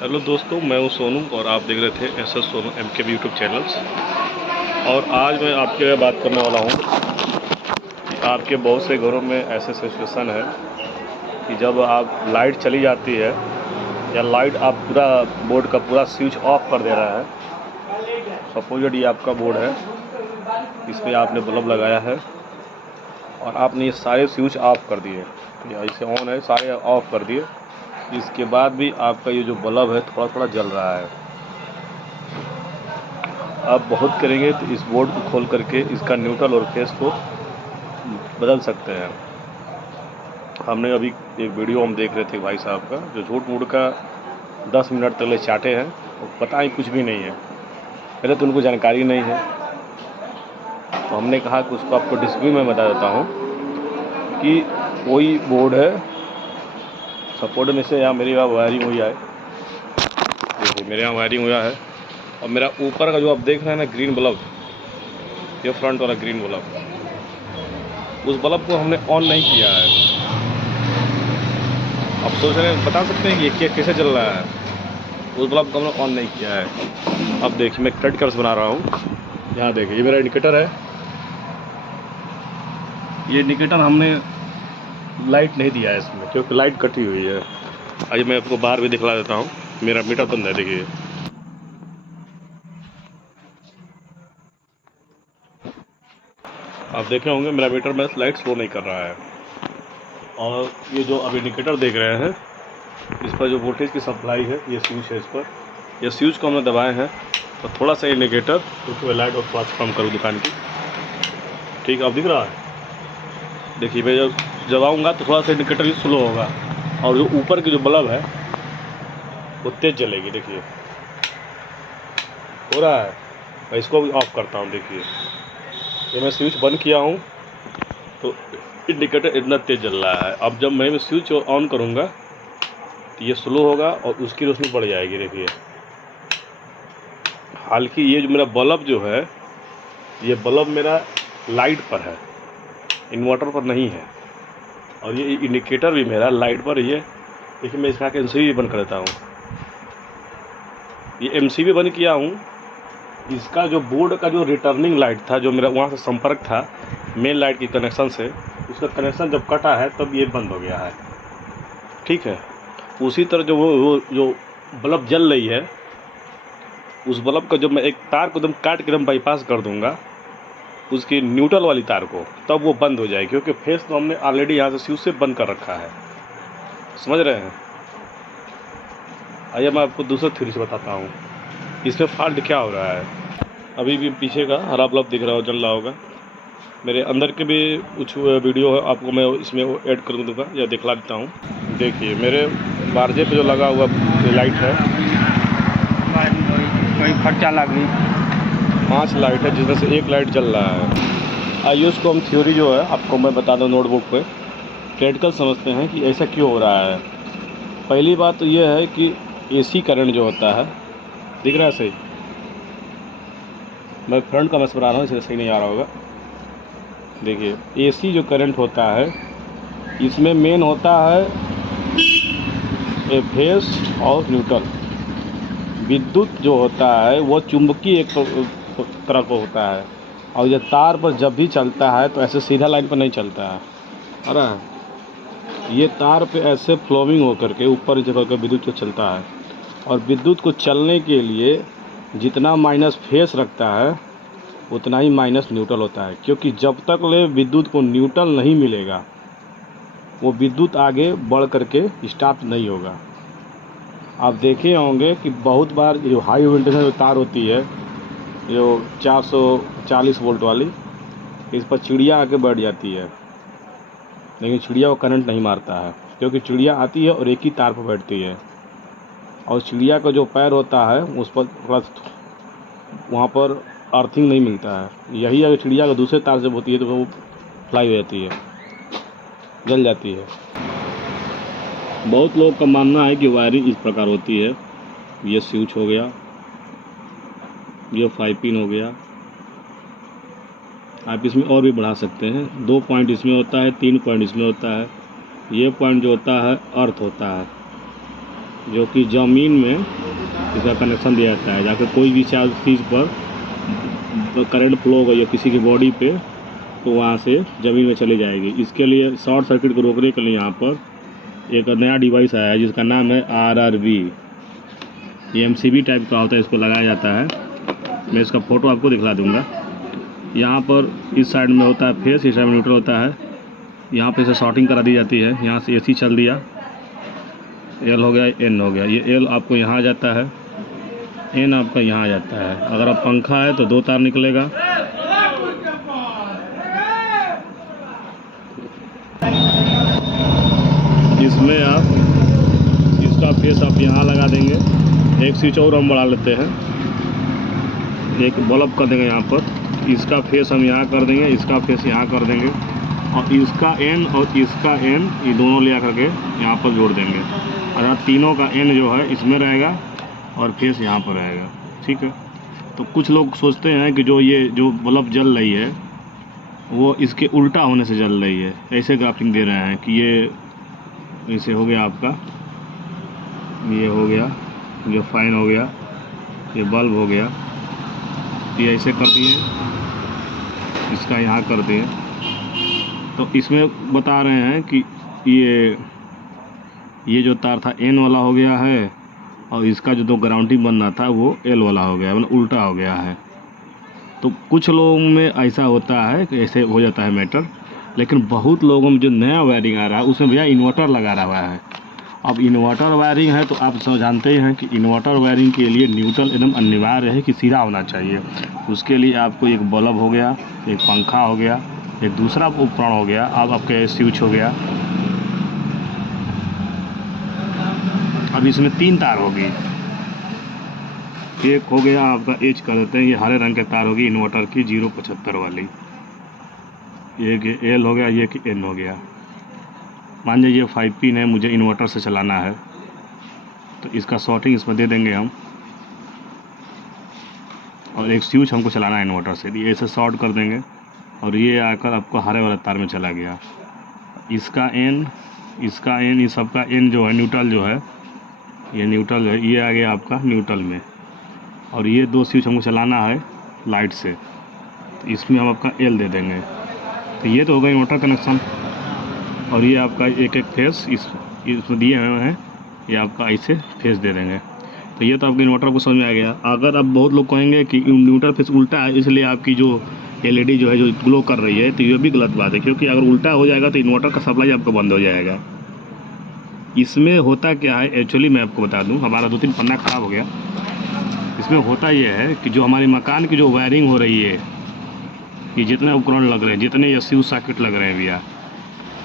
Hello दोस्तों, मैं हूं सोनू और आप देख रहे थे SS Sonu MK YouTube channels. और आज मैं आपके लिए बात करने वाला हूं कि आपके बहुत से घरों में ऐसे सिचुएशन है कि जब आप लाइट चली जाती है या लाइट आप पूरा बोर्ड का पूरा स्विच ऑफ कर दे रहा है। सपोज ये आपका बोर्ड है, इसमें आपने बल्ब लगाया है और आपने ये सारे स्विच ऑफ कर दिए, या इसे ऑन है सारे ऑफ कर दिए, इसके बाद भी आपका ये जो बल्ब है थोड़ा थोड़ा जल रहा है। आप बहुत करेंगे तो इस बोर्ड को खोल करके इसका न्यूट्रल और फेस को बदल सकते हैं। हमने अभी एक वीडियो हम देख रहे थे भाई साहब का, जो झूठ मूठ का 10 मिनट तक ले चाटे हैं और पता ही कुछ भी नहीं है। पहले तो उनको जानकारी नहीं है, तो हमने कहा कि उसको आपको डिस्प्ले में बता देता हूँ कि कोई बोर्ड है, सपोर्ट में से यहाँ मेरी यहाँ वायरिंग हुई है, देखिए मेरे यहाँ वायरिंग हुआ है, और मेरा ऊपर का जो आप देख रहे हैं ना ग्रीन बल्ब, ये फ्रंट वाला ग्रीन बल्ब, उस बल्ब को हमने ऑन नहीं किया है। आप सोच रहे हैं, बता सकते हैं कि ये कैसे चल रहा है? उस बल्ब को हमने ऑन नहीं किया है। अब देखिए मैं क्रेडिट कार्ड बना रहा हूँ, यहाँ देखिए ये मेरा इंडिकेटर है। ये इंडिकेटर हमने लाइट नहीं दिया है इसमें, क्योंकि लाइट कटी हुई है। आज मैं आपको बाहर भी दिखला देता हूँ, मेरा मीटर बंद है। देखिए आप देखे होंगे मेरा मीटर में लाइट स्लो नहीं कर रहा है। और ये जो अब इंडिकेटर देख रहे हैं, इस पर जो वोल्टेज की सप्लाई है, ये स्विच है, इस पर ये स्विच को हमने दबाए हैं तो थोड़ा सा इंडिकेटर, क्योंकि लाइट और थोड़ा कम करूँ दुकान की, ठीक है अब दिख रहा है। देखिए मैं जब जलाऊँगा तो थोड़ा सा इंडिकेटर भी स्लो होगा, और जो ऊपर की जो बल्ब है वो तेज़ जलेगी। देखिए हो रहा है, मैं इसको भी ऑफ करता हूँ। देखिए ये मैं स्विच बंद किया हूँ तो इंडिकेटर इतना तेज़ जल रहा है। अब जब मैं स्विच ऑन करूँगा तो ये स्लो होगा और उसकी रोशनी बढ़ जाएगी। देखिए हालांकि ये जो मेरा बल्ब जो है, ये बल्ब मेरा लाइट पर है, इन्वर्टर पर नहीं है। और ये इंडिकेटर भी मेरा लाइट पर ही है। देखिए मैं इसका एमसीबी बंद कर देता हूँ। ये एमसीबी बंद किया हूँ, इसका जो बोर्ड का जो रिटर्निंग लाइट था, जो मेरा वहाँ से संपर्क था मेन लाइट की कनेक्शन से, उसका कनेक्शन जब कटा है तब ये बंद हो गया है। ठीक है, उसी तरह जो वो जो बल्ब जल रही है, उस बल्ब का जब मैं एक तार को एकदम काट के एकदम बाईपास कर दूंगा, उसकी न्यूट्रल वाली तार को, तब वो बंद हो जाएगी। क्योंकि फेस तो हमने ऑलरेडी यहाँ से स्विच से बंद कर रखा है, समझ रहे हैं। आइए मैं आपको दूसरा थ्योरी से बताता हूँ इसमें फॉल्ट क्या हो रहा है। अभी भी पीछे का हरा बल्ब दिख रहा हो, जल रहा होगा। मेरे अंदर के भी कुछ वीडियो है, आपको मैं इसमें ऐड कर दूँगा या दिखला देता हूँ। देखिए मेरे बारजे पे जो लगा हुआ लाइट है, कोई खर्चा लगी 5 लाइट है, जिसमें से एक लाइट जल रहा है। आइए उसको हम थ्योरी जो है आपको मैं बता दूँ नोटबुक पे, प्रैक्टिकल समझते हैं कि ऐसा क्यों हो रहा है। पहली बात तो ये है कि एसी करंट जो होता है, दिख रहा है सही, मैं फ्रंट का मैस बना रहा हूँ इसलिए सही नहीं आ रहा होगा। देखिए एसी जो करंट होता है, इसमें मेन होता है फेस और न्यूट्रल। विद्युत जो होता है वो चुंबकीय एक तरह का होता है, और ये तार पर जब भी चलता है तो ऐसे सीधा लाइन पर नहीं चलता है, अरे ये तार पे ऐसे फ्लोविंग होकर के ऊपर जगह का विद्युत को चलता है। और विद्युत को चलने के लिए जितना माइनस फेस रखता है उतना ही माइनस न्यूट्रल होता है, क्योंकि जब तक ले विद्युत को न्यूट्रल नहीं मिलेगा वो विद्युत आगे बढ़ करके स्टार्ट नहीं होगा। आप देखे होंगे कि बहुत बार जो हाई वोल्टेज जो तार होती है, जो 440 वोल्ट वाली, इस पर चिड़िया आके बैठ जाती है, लेकिन चिड़िया को करंट नहीं मारता है, क्योंकि चिड़िया आती है और एक ही तार पर बैठती है, और चिड़िया का जो पैर होता है उस पर थोड़ा वहाँ पर अर्थिंग नहीं मिलता है। यही अगर चिड़िया का दूसरे तार जब होती है तो वो फ्लाई हो जाती है, जल जाती है। बहुत लोगों का मानना है कि वायरिंग इस प्रकार होती है। ये स्विच हो गया, ये 5 पिन हो गया, आप इसमें और भी बढ़ा सकते हैं। 2 पॉइंट इसमें होता है, 3 पॉइंट इसमें होता है। ये पॉइंट जो होता है अर्थ होता है, जो कि ज़मीन में इसका कनेक्शन दिया जाता है, जाकर कोई भी चीज़ पर करंट फ्लो होगा या किसी की बॉडी पे तो वहाँ से ज़मीन में चली जाएगी। इसके लिए शॉर्ट सर्किट को रोकने के लिए यहाँ पर एक नया डिवाइस आया है जिसका नाम है RRB। ये MCB टाइप का होता है, इसको लगाया जाता है। मैं इसका फ़ोटो आपको दिखला दूँगा। यहाँ पर इस साइड में होता है फेस, इस साइड में न्यूट्रल होता है। यहाँ पे इसे शॉर्टिंग करा दी जाती है। यहाँ से AC चल दिया, L हो गया, N हो गया। ये L आपको यहाँ आ जाता है, N आपका यहाँ आ जाता है। अगर आप पंखा है तो 2 तार निकलेगा। इसमें आप इसका फेस आप यहाँ लगा देंगे। एक स्विच और हम बढ़ा लेते हैं, एक बल्ब कर देंगे यहाँ पर। इसका फेस हम यहाँ कर देंगे, इसका फेस यहाँ कर देंगे और इसका N और इसका N ये दोनों ले आकर के यहाँ पर जोड़ देंगे। और तीनों का N जो है इसमें रहेगा और फेस यहाँ पर रहेगा। ठीक है। तो कुछ लोग सोचते हैं कि जो बल्ब जल रही है वो इसके उल्टा होने से जल रही है। ऐसे ग्राफिंग दे रहे हैं कि ये ऐसे हो गया आपका, ये हो गया, ये फाइन हो गया, ये बल्ब हो गया, ये ऐसे कर दिए, इसका यहाँ कर दिए। तो इसमें बता रहे हैं कि ये जो तार था N वाला हो गया है और इसका जो ग्राउंडिंग बनना था वो L वाला हो गया, मतलब उल्टा हो गया है। तो कुछ लोगों में ऐसा होता है कि ऐसे हो जाता है मैटर, लेकिन बहुत लोगों में जो नया वायरिंग आ रहा है उसमें भैया इन्वर्टर लगा रहा है। अब इन्वर्टर वायरिंग है तो आप सब जानते ही हैं कि इन्वर्टर वायरिंग के लिए न्यूट्रल एकदम अनिवार्य है कि सीधा होना चाहिए। उसके लिए आपको एक बल्ब हो गया, एक पंखा हो गया, एक दूसरा उपकरण हो गया, अब आपके स्विच हो गया। अब इसमें 3 तार होगी। एक हो गया आपका H कर देते हैं, ये हरे रंग के तार होगी इन्वर्टर की 075 वाली। एक L हो गया, ये N हो गया। मान लीजिए 5 पिन है, मुझे इन्वर्टर से चलाना है तो इसका शॉर्टिंग इसमें दे देंगे हम, और एक स्विच हमको चलाना है इन्वर्टर से, ये ऐसे शॉर्ट कर देंगे और ये आकर आपको हरे वाले तार में चला गया। इसका N, इसका N, इस सब का N जो है न्यूट्रल जो है, ये न्यूट्रल है, ये आ गया आपका न्यूट्रल में। और ये 2 स्विच हमको चलाना है लाइट से, तो इसमें हम आपका L दे देंगे। तो ये तो होगा इन्वर्टर कनेक्शन। और ये आपका एक फेस इसमें दिए हुए हैं, ये आपका ऐसे फेस दे देंगे। तो ये तो आपके इन्वर्टर को समझ में आ गया। अगर अब बहुत लोग कहेंगे कि न्यूट्रल फेस उल्टा है इसलिए आपकी जो LED जो है जो ग्लो कर रही है, तो ये भी गलत बात है, क्योंकि अगर उल्टा हो जाएगा तो इन्वर्टर का सप्लाई आपका बंद हो जाएगा। इसमें होता क्या है एक्चुअली मैं आपको बता दूं, हमारा 2-3 पन्ना ख़राब हो गया। इसमें होता ये है कि जो हमारे मकान की जो वायरिंग हो रही है, ये जितने उपकरण लग रहे हैं, जितने SU सॉकेट लग रहे हैं भैया,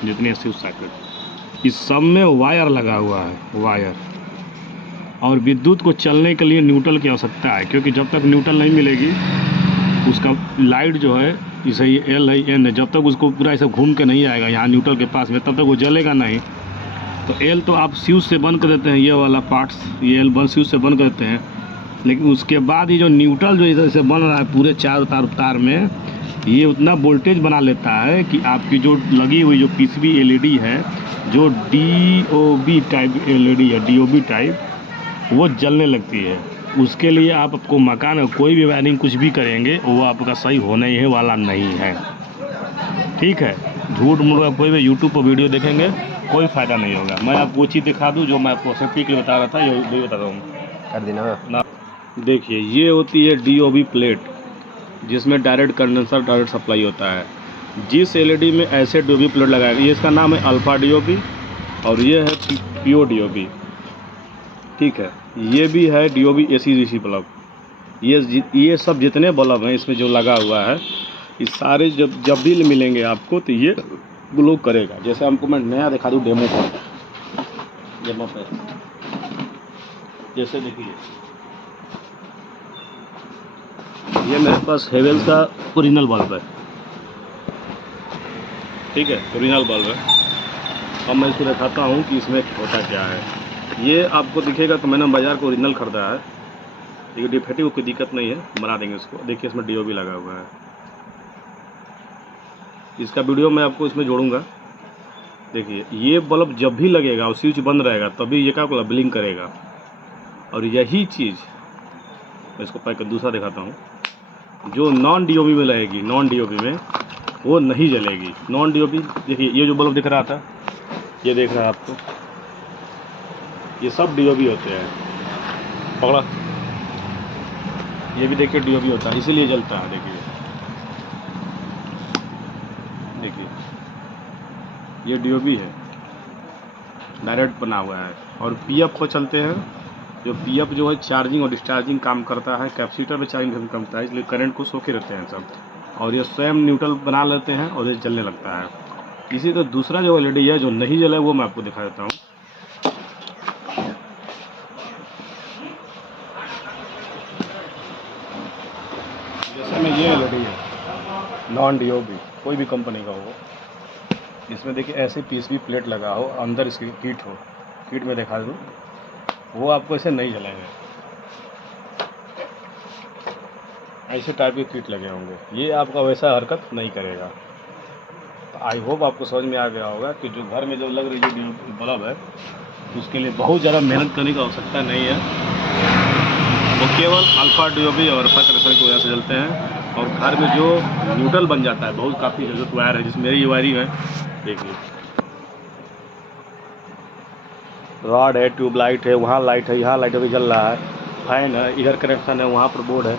जितने SU सॉकेट, इस सब में वायर लगा हुआ है, वायर। और विद्युत को चलने के लिए न्यूट्रल की आवश्यकता है, क्योंकि जब तक न्यूट्रल नहीं मिलेगी उसका लाइट जो है, जैसे ये L है, N है, जब तक उसको पूरा ऐसा घूम के नहीं आएगा यहाँ न्यूट्रल के पास में, तब तक वो जलेगा नहीं। तो L तो आप स्विच से बंद कर देते हैं, ये वाला पार्ट्स, ये L स्विच से बंद कर देते हैं, लेकिन उसके बाद ये जो न्यूट्रल जो इधर से बन रहा है पूरे 4 तार में, ये उतना वोल्टेज बना लेता है कि आपकी जो लगी हुई जो PCB LED है, जो DOB टाइप LED है, DOB टाइप, वो जलने लगती है। उसके लिए आपको मकान में कोई भी वायरिंग कुछ भी करेंगे वो आपका सही होने ही वाला नहीं है। ठीक है। झूठ मूठ कोई भी यूट्यूब पर वीडियो देखेंगे कोई फ़ायदा नहीं होगा। मैं आपको वो चीज़ दिखा दूँ जो मैं आपको सेफ्टी के लिए बता रहा था, ये बता रहा हूँ कर देना ना। देखिए, ये होती है DOB प्लेट, जिसमें डायरेक्ट कंडेंसर डायरेक्ट सप्लाई होता है। जिस LED में ऐसे DOB प्लेट लगाएंगे, ये इसका नाम है अल्फ़ा DOB और ये है PO DOB। ठीक है। ये भी है DOB AC DC बल्ब। ये सब जितने बल्ब हैं इसमें जो लगा हुआ है, ये सारे जब भी मिलेंगे आपको तो ये ग्लो करेगा। जैसे हमको मैं नया दिखा दूँ डेमो पर, जैसे देखिए ये मेरे पास हेवेल्स का ओरिजिनल बल्ब है। ठीक है, ओरिजिनल बल्ब है। अब मैं इसको दिखाता हूँ कि इसमें होता क्या है। ये आपको दिखेगा तो मैंने बाज़ार को ओरिजिनल ख़रीदा है, ये डिफेक्टिव कोई दिक्कत नहीं है, बना देंगे इसको। देखिए इसमें DOB लगा हुआ है, इसका वीडियो मैं आपको इसमें जोड़ूंगा, देखिए ये बल्ब जब भी लगेगा और स्विच बंद रहेगा तभी ये क्या ब्लिंक करेगा। और यही चीज़ मैं इसको पैक कर दूसरा दिखाता हूँ, जो नॉन डीओबी में लगेगी, नॉन डीओबी में वो नहीं जलेगी। नॉन डीओबी देखिए, ये जो बल्ब दिख रहा था, ये देख रहा है आपको, ये सब डीओबी होते हैं। पकड़ा, ये भी देखिए डीओबी होता है, इसीलिए जलता है। देखिए देखिए ये डीओबी है, डायरेक्ट बना हुआ है। और पीएफ को चलते हैं, जो पीएफ जो है चार्जिंग और डिस्चार्जिंग काम करता है, कैपेसिटर में चार्जिंग करता है, इसलिए करंट को सोखे रहते हैं सब। और ये स्वयं न्यूट्रल बना लेते हैं और ये जलने लगता है। इसी तो दूसरा जो एलईडी है जो नहीं जला है वो मैं आपको दिखा देता हूँ। जैसे में ये एलईडी है नॉन डीओबी, कोई भी कंपनी का हो, इसमें देखिए ऐसे पीसीबी प्लेट लगा हो, अंदर इसकी कीट हो, कीट में दिखा दूँ, वो आपको ऐसे नहीं जलेंगे, ऐसे टाइप के कीट लगे होंगे, ये आपका वैसा हरकत नहीं करेगा। तो आई होप आपको समझ में आ गया होगा कि जो घर में जो लग रही जो बल्ब है उसके लिए बहुत ज़्यादा मेहनत करने की आवश्यकता नहीं है, वो केवल अल्फा डीओबी और अल्फा कनेक्शन की वजह से जलते हैं। और घर में जो न्यूट्रल बन जाता है, बहुत काफ़ी ज़रूरत वायर है, जिसमें मेरी ये वायरिंग है, देखिए रॉड है, ट्यूबलाइट है, वहाँ लाइट है, यहाँ लाइट अभी जल रहा है, फैन है, इधर कनेक्शन है, वहाँ पर बोर्ड है,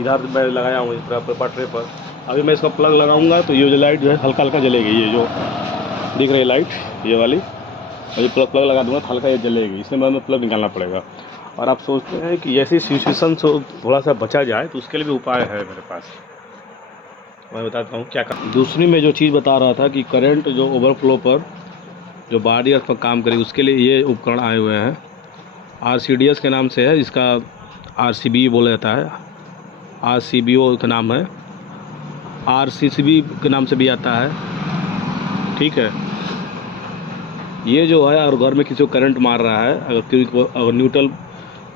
इधर मैं लगाया हूँ इस तरह पटरे पर। अभी मैं इसका प्लग लगाऊंगा तो ये जो लाइट जो है हल्का हल्का जलेगी, ये जो दिख रही है लाइट ये वाली, अभी प्लग लगा दूंगा तो हल्का ये जलेगी, इसलिए मैं प्लग निकालना पड़ेगा। और आप सोचते हैं कि ऐसी सिचुएशन से थोड़ा सा बचा जाए तो उसके लिए भी उपाय है मेरे पास, मैं बताता हूँ क्या कर। दूसरी में जो चीज़ बता रहा था कि करंट जो ओवरफ्लो पर जो बॉडी अर्थ पर काम करेगी, उसके लिए ये उपकरण आए हुए हैं। RCDS के नाम से है, इसका RCB बोला जाता है, RCBO का नाम है, RCCB के नाम से भी आता है, ठीक है। ये जो है और घर में किसी को करंट मार रहा है, अगर किसी को अगर न्यूट्रल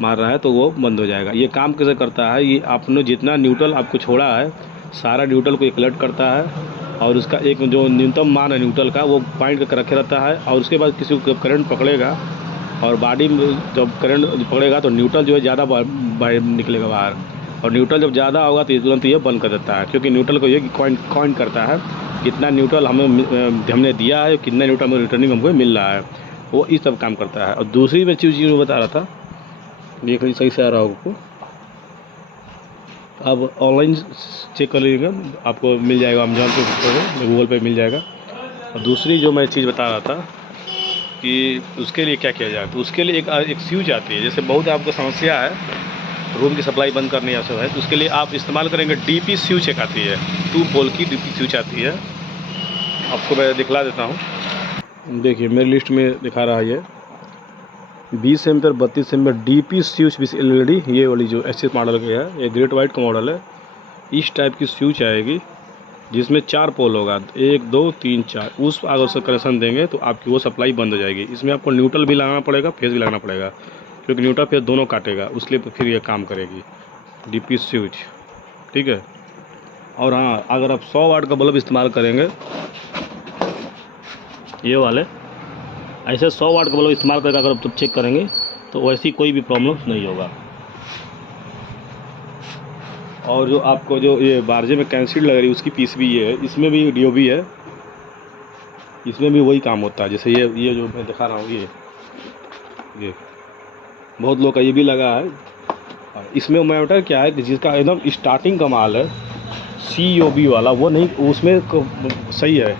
मार रहा है तो वो बंद हो जाएगा। ये काम कैसे करता है, ये आपने जितना न्यूट्रल आपको छोड़ा है सारा न्यूट्रल को कलेक्ट करता है और उसका एक जो न्यूनतम मान है न्यूट्रल का वो पॉइंट करके रखे रहता है। और उसके बाद किसी को करंट पकड़ेगा और बॉडी में जब करंट पकड़ेगा तो न्यूट्रल जो है ज़्यादा बाहर निकलेगा बाहर, और न्यूट्रल जब ज़्यादा होगा तो तुरंत ये बंद कर देता है, क्योंकि न्यूट्रल को ये काउंट करता है कितना न्यूट्रल हमने दिया है, कितना न्यूट्रल हमें रिटर्निंग हमको मिल रहा है, वो इस सब काम करता है। और दूसरी मैं चीज़ बता रहा था, देखिए सही से आ रहा होगा, अब ऑनलाइन चेक कर लीजिएगा, आपको मिल जाएगा, अमेजॉन पे गूगल पे मिल जाएगा। और दूसरी जो मैं चीज़ बता रहा था कि उसके लिए क्या किया जाए, तो उसके लिए एक स्विच आती है, जैसे बहुत आपको समस्या है रूम की सप्लाई बंद करनी है, तो उसके लिए आप इस्तेमाल करेंगे डीपी स्विच एक आती है, 2 पोल की डीपी स्विच आती है, आपको मैं दिखला देता हूँ। देखिए मेरी लिस्ट में दिखा रहा है ये 20 ampere 32 ampere DP switch with LED, ये वाली जो एसएस मॉडल की है, ये ग्रेट वाइट का मॉडल है। इस टाइप की स्विच आएगी जिसमें 4 पोल होगा, 1 2 3 4, उस अगर से कनेक्शन देंगे तो आपकी वो सप्लाई बंद हो जाएगी। इसमें आपको न्यूट्रल भी लगाना पड़ेगा, फेज भी लगाना पड़ेगा, क्योंकि न्यूट्रल फेज दोनों काटेगा, उसलिए फिर ये काम करेगी डीपी स्विच, ठीक है। और हाँ, अगर आप 100 वाट का बल्ब इस्तेमाल करेंगे, ये वाले ऐसे 100 वाट का बल्ब इस्तेमाल करके अगर आप चेक करेंगे तो वैसी कोई भी प्रॉब्लम नहीं होगा। और जो आपको जो ये बारजे में कैंसिल लग रही है उसकी पीस भी ये है, इसमें भी डीओबी है, इसमें भी वही काम होता है। जैसे ये जो मैं दिखा रहा हूँ, ये बहुत लोग का ये भी लगा है। इसमें मैटर क्या है कि जिसका एकदम स्टार्टिंग का माल है COB वाला, वो नहीं, उसमें सही है,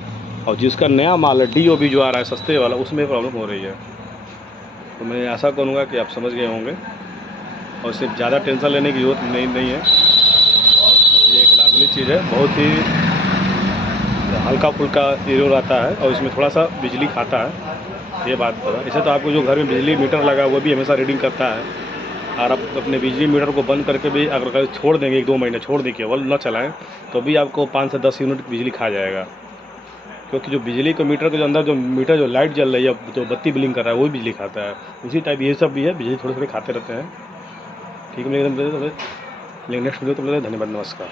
और जिसका नया माल है DOB जो आ रहा है सस्ते वाला, उसमें प्रॉब्लम हो रही है। तो मैं आशा करूँगा कि आप समझ गए होंगे और सिर्फ ज़्यादा टेंशन लेने की जरूरत नहीं है। ये एक नॉर्मली चीज़ है, बहुत ही हल्का फुल्का एरर आता है और इसमें थोड़ा सा बिजली खाता है, ये बात तो है। ऐसे तो आपको जो घर में बिजली मीटर लगा है वो भी हमेशा रीडिंग करता है, और आप अपने बिजली मीटर को बंद करके भी अगर छोड़ देंगे 1-2 महीने छोड़ दें, केवल न चलाएं, तो भी आपको 5 से 10 यूनिट बिजली खा जाएगा, क्योंकि जो बिजली को मीटर के जो अंदर जो मीटर जो लाइट जल रही है, जो बत्ती ब्लिंक कर रहा है, वो भी बिजली खाता है। उसी टाइप ये सब भी है, बिजली थोड़े थोड़े खाते रहते हैं, ठीक है। लेकिन नेक्स्ट वीडियो तो धन्यवाद, नमस्कार।